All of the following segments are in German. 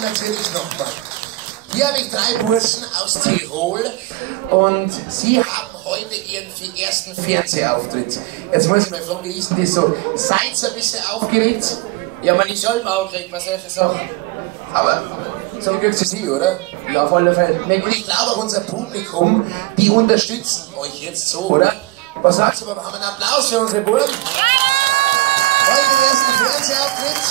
dann natürlich nochmal. Hier habe ich 3 Burschen aus Tirol und sie haben heute ihren ersten Fernsehauftritt. Jetzt muss ich mal fragen, wie ist denn das so? Seid ihr ein bisschen aufgeregt? Ja, man ist schon aufgeregt, was soll ich sagen? Aber so kriegst du sie, oder? Ja, auf alle Fälle. Und ich glaube auch unser Publikum, die unterstützen euch jetzt so, oder? Was sagst du, wir haben einen Applaus für unsere Burgen? Heute den ersten Fernsehauftritt.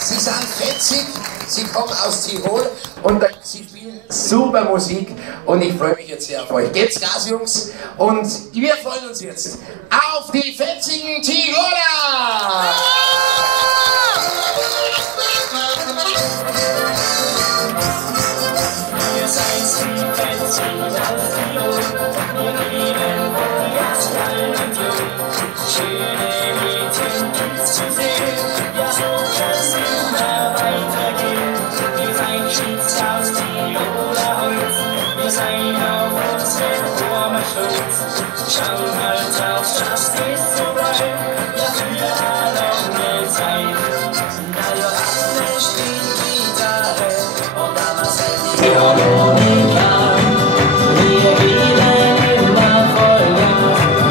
Sie sind fetzig, sie kommen aus Tirol und sie spielen super Musik und ich freue mich jetzt sehr auf euch. Gebt's Gas, Jungs, und wir freuen uns jetzt auf die fetzigen Tiroler! Schau halt auf, das ist so weit, ja für eine lange Zeit. Na ja, Ratte spielt Gitarre und Amazon die Harmonika. Wir geben immer Vollgas,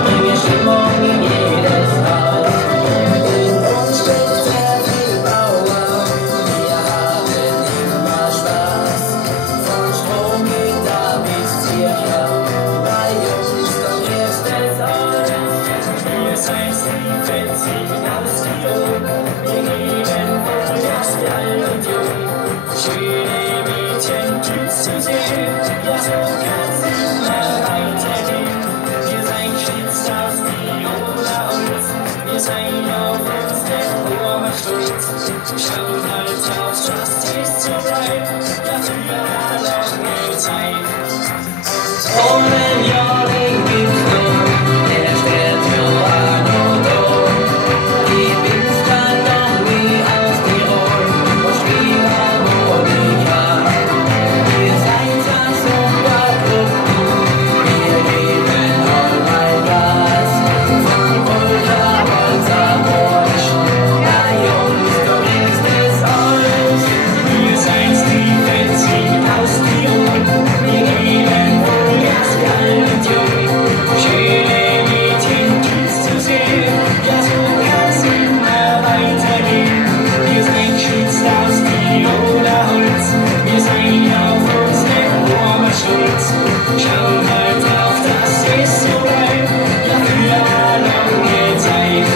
bringen Stimmung in jedes Haus. In uns steckt sehr viel Power, wir haben immer Spaß. Von Stromgitarre bis Zirka, bei uns schöne Mädchen gibt's zu sehen, ja so kann's immer weitergehen. Wir seid stets auf Viola-Holz, wir seid auf unsere Urme stolz. Schau halt auf, das ist so breit, ja für eine lange Zeit. Kommen Jahre gibt's noch, der steht Johanno da. Die bin's dann noch wie aus Tirol, und spiel Harmonika. Wir seid ein super Gruppen, wir geben allmal Gas. Von Wunderholz am Morsch, ja Jungs, du kriegst es alles. Wir seid die Fetzigen aus Tirol, wir geben Vollgas für alt und jung. Schöne Mädchen gibt's zu sehen, ja so kann's immer weitergehen. Wir sind geschützt aus Viola-Holz, wir sind auf unsere Urme stolz. Schau mal drauf, das ist so weit, ja für eine lange Zeit.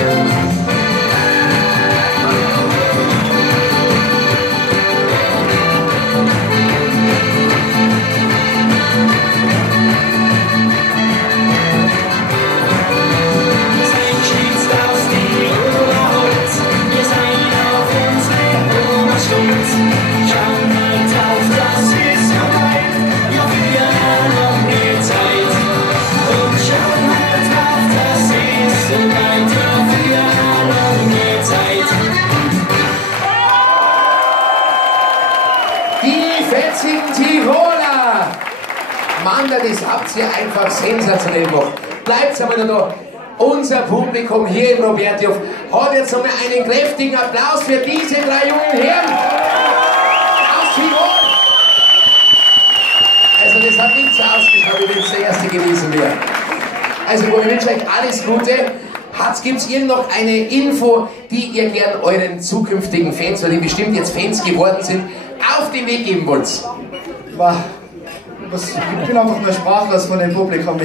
Wir sind geschützt aus Viola-Holz, wir sind auf unsere Urme stolz. Schau mal drauf, das ist so weit, ja für eine lange Zeit. Und schau mal drauf, das ist so weit, ja für eine lange Zeit. Die fetzigen Tiroler! Mann, das habt ihr einfach sensationell gemacht. Bleibt einmal da. Unser Publikum hier im Robertihof hat jetzt nochmal einen kräftigen Applaus für diese 3 jungen Herren aus Tirol. Also das hat nicht so ausgeschaut, wie wenn es der erste gewesen wäre. Also ich wünsche euch alles Gute. Gibt es hier noch eine Info, die ihr gern euren zukünftigen Fans, oder die bestimmt jetzt Fans geworden sind, auf den Weg geben wollt? Ich bin einfach nur sprachlos von dem Publikum.